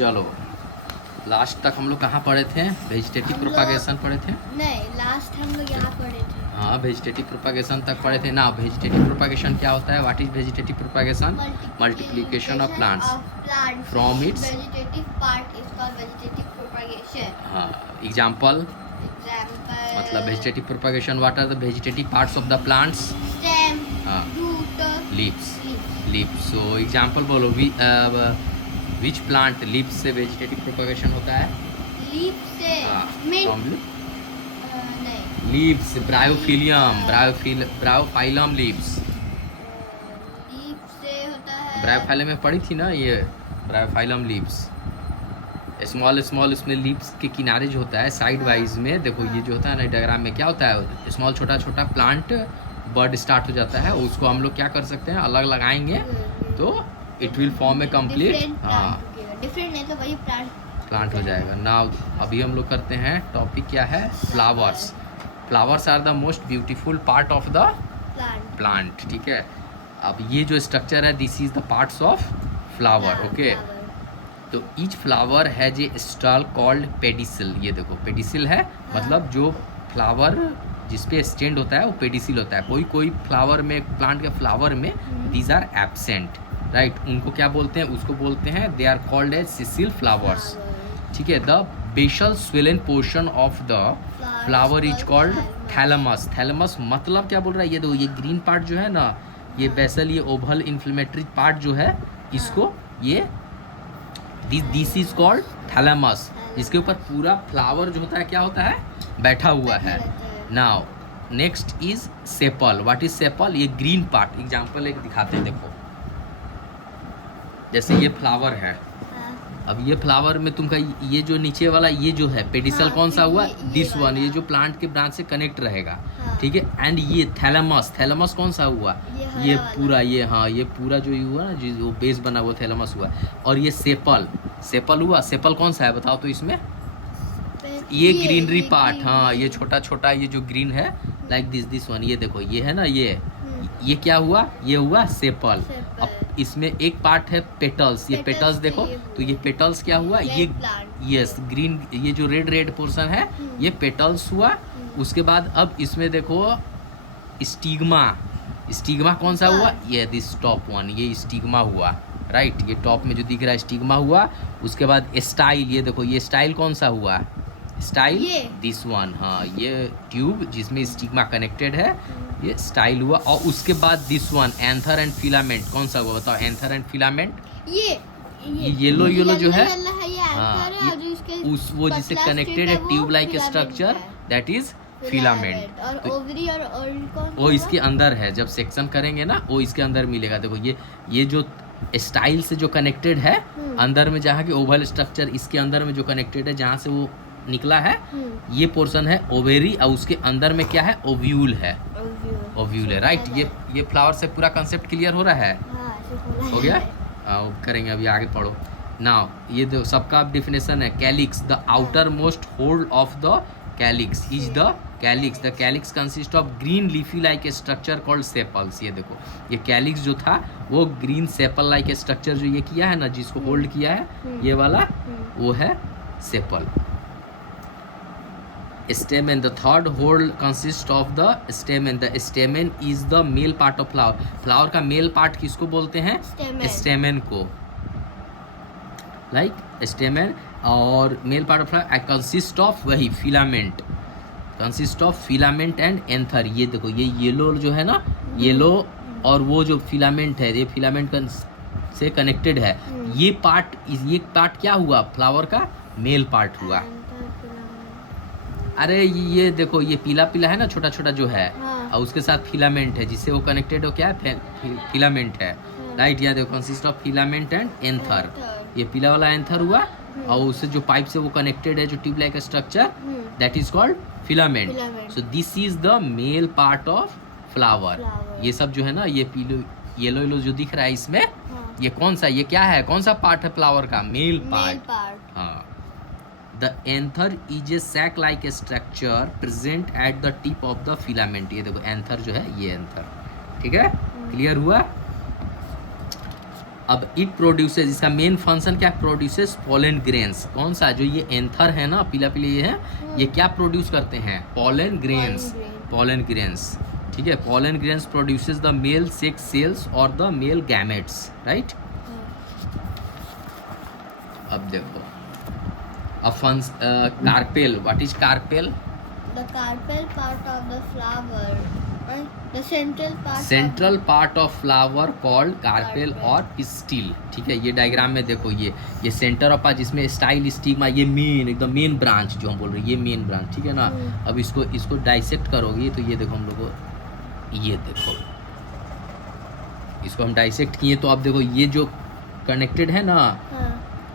चलो लास्ट तक हम लोग कहाँ पढ़े थे? वेजिटेटिव प्रोपागेशन पढ़े थे। नहीं, लास्ट हम लोग यहाँ पढ़े थे। हाँ, वेजिटेटिव प्रोपागेशन तक पढ़े थे ना। वेजिटेटिव प्रोपागेशन क्या होता है? What is vegetative propagation? Multiplication of plants from its vegetative part is called vegetative propagation. हाँ, एग्जांपल मतलब vegetative propagation what are the vegetative parts of the plants? Stem, हाँ, रूट, लीव्स। सो एग्जांपल बोलो, which plant leaves से vegetative propagation होता है? Leaf से नहीं, leaf leaves Bryophyllum leaves. से होता है। ब्रायोफाइलम में पढ़ी थी ना ये ब्रायोफाइलम लीव्स। स्मॉल स्मॉल इसमें लीव्स के किनारे जो होता है साइड वाइज में, देखो ये जो होता है ना डायग्राम में क्या होता है, स्मॉल छोटा छोटा प्लांट बर्ड स्टार्ट हो जाता है। उसको हम लोग क्या कर सकते हैं, अलग लगाएंगे तो it will form A complete different नहीं तो वही प्लांट हो जाएगा ना। अभी हम लोग करते हैं टॉपिक क्या है? Flowers. Flowers are the most beautiful part of the plant. ठीक है, अब ये जो स्ट्रक्चर है this is the parts of flower. Okay, तो each flower has a stalk called pedicel. ये देखो पेडिसिल है, मतलब जो फ्लावर जिसपे स्टैंड होता है वो पेडिसिल होता है। कोई कोई फ्लावर में, प्लांट के फ्लावर में दीज आर एब्सेंट, राइट। उनको क्या बोलते हैं? उसको बोलते हैं they are called as sessile flowers. ठीक है, the basal swollen portion of the flower is called thalamus. Thalamus मतलब क्या बोल रहा है? ये दो, ये ग्रीन पार्ट जो है ना, ये बेसल, ये ओवल इन्फ्लेमेटरी पार्ट जो है, इसको ये दिस इज कॉल्ड थैलेमस। इसके ऊपर पूरा फ्लावर जो होता है क्या होता है? बैठा हुआ है। Now next is sepal. What is sepal? ये ग्रीन पार्ट। एग्जांपल एक दिखाते हैं, देखो जैसे ये फ्लावर है। अब ये फ्लावर में तुमका ये जो नीचे वाला ये जो है पेडिसल कौन सा हुआ? दिस वन, ये जो प्लांट के ब्रांच से कनेक्ट रहेगा। ठीक है, एंड ये थैलेमस, थैलेमस कौन सा हुआ? ये पूरा, ये हाँ, ये पूरा जो हुआ ना, जो बेस बना वो थैलेमस हुआ। और ये सेपल, सेपल हुआ। सेपल कौन सा है बताओ तो इसमें? ये ग्रीनरी पार्ट। हाँ, ये छोटा छोटा ये जो ग्रीन है, लाइक दिस वन, ये देखो ये है ना, ये क्या हुआ? ये हुआ सेपल। अब इसमें एक पार्ट है पेटल्स। ये पेटल्स देखो, तो ये पेटल्स क्या हुआ? ये यस ग्रीन, ये जो रेड रेड पोर्शन है ये पेटल्स हुआ। उसके बाद अब इसमें देखो स्टिग्मा। स्टिग्मा कौन सा हुआ? ये दिस टॉप वन, ये स्टिग्मा हुआ, राइट। ये टॉप में जो दिख रहा है स्टिग्मा हुआ। उसके बाद स्टाइल, ये देखो ये स्टाइल कौन सा हुआ? स्टाइल दिस वन, हाँ, ये ट्यूब जिसमें स्टिग्मा कनेक्टेड है, ये स्टाइल हुआ। और उसके बाद this one anther and filament कौन सा हुआ बताओ? एंथर एंड फिलामेंट, ये येलो येलो जो है, हाँ, उस वो जिससे कनेक्टेड है tube like structure, that is filament. और ओवरी और वो इसके अंदर है, जब सेक्शन करेंगे ना वो इसके अंदर मिलेगा। देखो ये जो स्टाइल से जो कनेक्टेड है अंदर में, जहाँ की ओवल स्ट्रक्चर इसके अंदर में जो कनेक्टेड है, जहाँ से वो निकला है, ये पोर्शन है ओवेरी। और उसके अंदर में क्या है? ओव्यूल है, ओव्यूल है, राइट। ये फ्लावर से पूरा कंसेप्ट क्लियर हो रहा है? हो गया? करेंगे अभी, आगे पढ़ो। नाउ ये दो सबका डेफिनेशन है। Calyx, the outer most hold of the calyx is the calyx. The calyx consist of green leafy like a structure called sepals. ये देखो ये कैलिक्स जो था वो green sepal like a structure जो ये किया है ना, जिसको होल्ड किया है ये वाला, वो है sepal. Stamen, the third whole consists of the stamen. The stamen is the male part of flower. Flower का male part किसको बोलते हैं? stamen को, like stamen। और male part of flower consist of वही filament, consist of filament and anther। ये देखो ये येलो जो है ना, येलो और वो जो फिलामेंट है, ये फिलामेंट से कनेक्टेड है। ये पार्ट क्या हुआ? फ्लावर का मेल पार्ट हुआ। अरे ये देखो ये पीला पीला है ना, छोटा छोटा जो है, और उसके साथ फिलामेंट है जिससे वो कनेक्टेड हो, क्या है? फिलामेंट है, राइट। यहाँ देखो consist of filament and anther. ये पीला वाला एंथर हुआ, और उससे जो पाइप से वो कनेक्टेड है, जो tube like structure, that is called filament. So this is the male part of flower. ये सब जो है ना, ये पीलो येलो येलो जो दिख रहा है इसमें, ये कौन सा, ये क्या है? कौन सा पार्ट है फ्लावर का? Male part. हाँ। The anther is a sac-like structure present at the tip of the filament। ये देखो एंथर जो है, ये एंथर, ठीक है, क्लियर हुआ? अब इट प्रोड्यूसेस, इसका मेन फंक्शन क्या, प्रोड्यूसेस पोलन ग्रेन्स। कौन सा, जो ये एंथर है ना, पीला पीला ये है, ये क्या प्रोड्यूस करते हैं, पोलन ग्रेन्स। पोलन ग्रेन्स, ठीक है। Pollen grains produces the male sex cells और द मेल गैमेट्स, राइट। अब देखो, carpel, what is carpel? The carpel part of the flower, the central part of flower called carpel और pistil, ठीक है। ये diagram में देखो, ये सेंटर ऑफ पार्ट जिसमें स्टाइल स्टिग्मा, ये मेन एकदम मेन ब्रांच जो हम बोल रहे हैं, ये मेन ब्रांच, ठीक है ना। अब इसको डाइसेक्ट करोगे तो ये देखो, हम लोग को ये देखो, इसको हम डाइसेक्ट किए तो अब देखो ये जो कनेक्टेड है ना,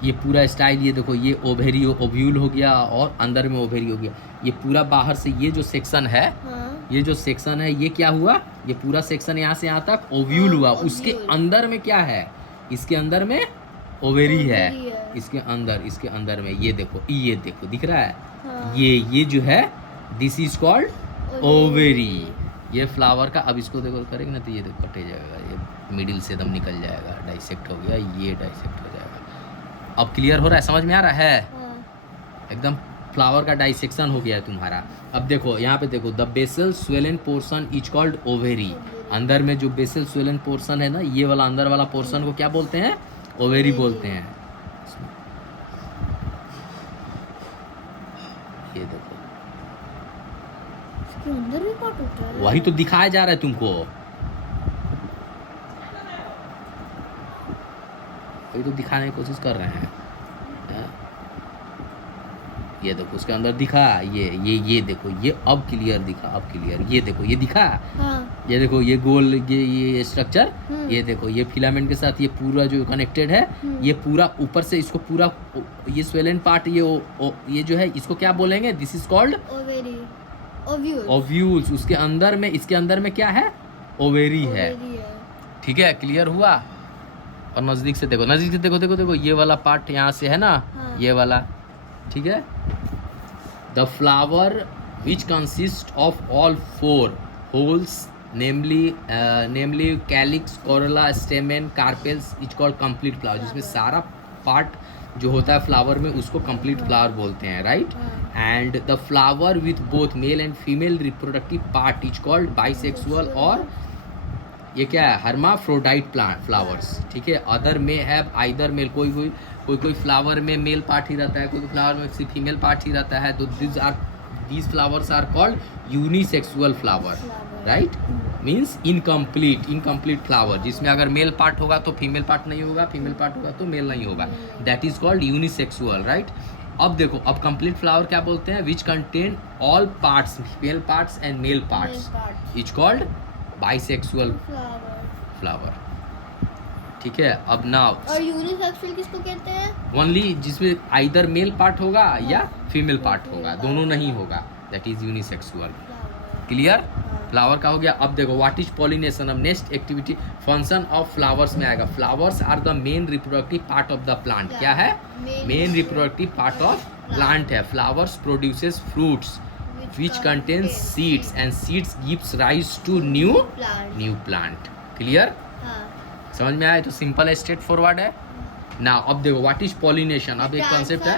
ये पूरा स्टाइल, ये देखो, ये ओवेरी ओव्यूल हो गया और अंदर में ओवेरी हो गया। ये पूरा बाहर से ये जो सेक्शन है, ये जो सेक्शन है, ये क्या हुआ, ये पूरा सेक्शन यहाँ से यहाँ तक ओव्यूल हुआ। उसके अंदर में क्या है, इसके अंदर में ओवेरी है, इसके अंदर में ये देखो दिख रहा है, ये जो है, दिस इज कॉल्ड ओवेरी। ये फ्लावर का, अब इसको देखो करेंगे ना तो ये देखो कटे जाएगा, ये मिडिल से एकदम निकल जाएगा, डाइसेक्ट हो गया, ये डाइसेक्ट हो जाएगा। अब क्लियर हो रहा है, समझ में आ रहा है, एकदम फ्लावर का डाइसेक्शन हो गया है तुम्हारा। अब देखो यहाँ पे देखो, the basal swollen portion is called ovary. अंदर में जो बेसल स्वेलन पोर्शन है ना, ये वाला अंदर वाला पोर्शन को क्या बोलते हैं, ओवेरी बोलते हैं। ये देखो, इसके अंदर भी पार्ट होता है, वही तो दिखाया जा रहा है तुमको, वही तो दिखाने की कोशिश कर रहे हैं। ये देखो उसके अंदर दिखा, ये देखो, ये अब क्लियर दिखा, अब क्लियर, ये देखो, ये दिखा, ये देखो, ये गोल, ये स्ट्रक्चर, ये देखो, ये फिलामेंट के साथ ये पूरा जो कनेक्टेड है, ये पूरा ऊपर से इसको पूरा, ये स्वेलन पार्ट, ये जो है, इसको क्या बोलेंगे, this is called ovary, ovules. उसके अंदर में, इसके अंदर में क्या है, ओवेरी है, ठीक है। क्लियर हुआ। और नजदीक से देखो, देखो ये वाला पार्ट यहाँ से है ना, ये वाला, ठीक है। The flower which consist of all 4 holes, namely calyx, Corolla, stamen, carpels is called complete flower. जिसमें सारा पार्ट जो होता है फ्लावर में, उसको कंप्लीट फ्लावर बोलते हैं, right. And the flower with both male and female reproductive part is called bisexual, और ये क्या है, हर्माफ्रोडाइट प्लांट फ्लावर्स, ठीक है। अदर में हैव आइदर मेल, कोई फ्लावर में मेल पार्ट ही रहता है, कोई फ्लावर में सिर्फ फीमेल पार्ट ही रहता है। तो these flowers are called unisexual flower, right. Means incomplete flower, जिसमें अगर मेल पार्ट होगा तो फीमेल पार्ट नहीं होगा, फीमेल पार्ट होगा तो मेल नहीं होगा, that is called unisexual, right. अब देखो, अब कंप्लीट फ्लावर क्या बोलते हैं, which contain all parts, female parts and male parts, is called bisexual flower, ठीक है। अब नाउ, और यूनिसेक्सुअल किसको कहते हैं, ओनली जिसमें आइदर मेल पार्ट होगा या फीमेल पार्ट होगा, दोनों नहीं होगा, that is unisexual. Clear, flower का हो गया। अब देखो, व्हाट इज पॉलिनेशन। अब next activity function of flowers में आएगा। Flowers are the main reproductive part of the plant. क्या है, main reproductive part of plant है। Flowers produces fruits which contains seeds and seeds gives rise to new plant. Clear? समझ में आया? तो simple है, स्ट्रेट फॉरवर्ड है ना। अब देखो, व्हाट इज पॉलिनेशन। अब एक कॉन्सेप्ट है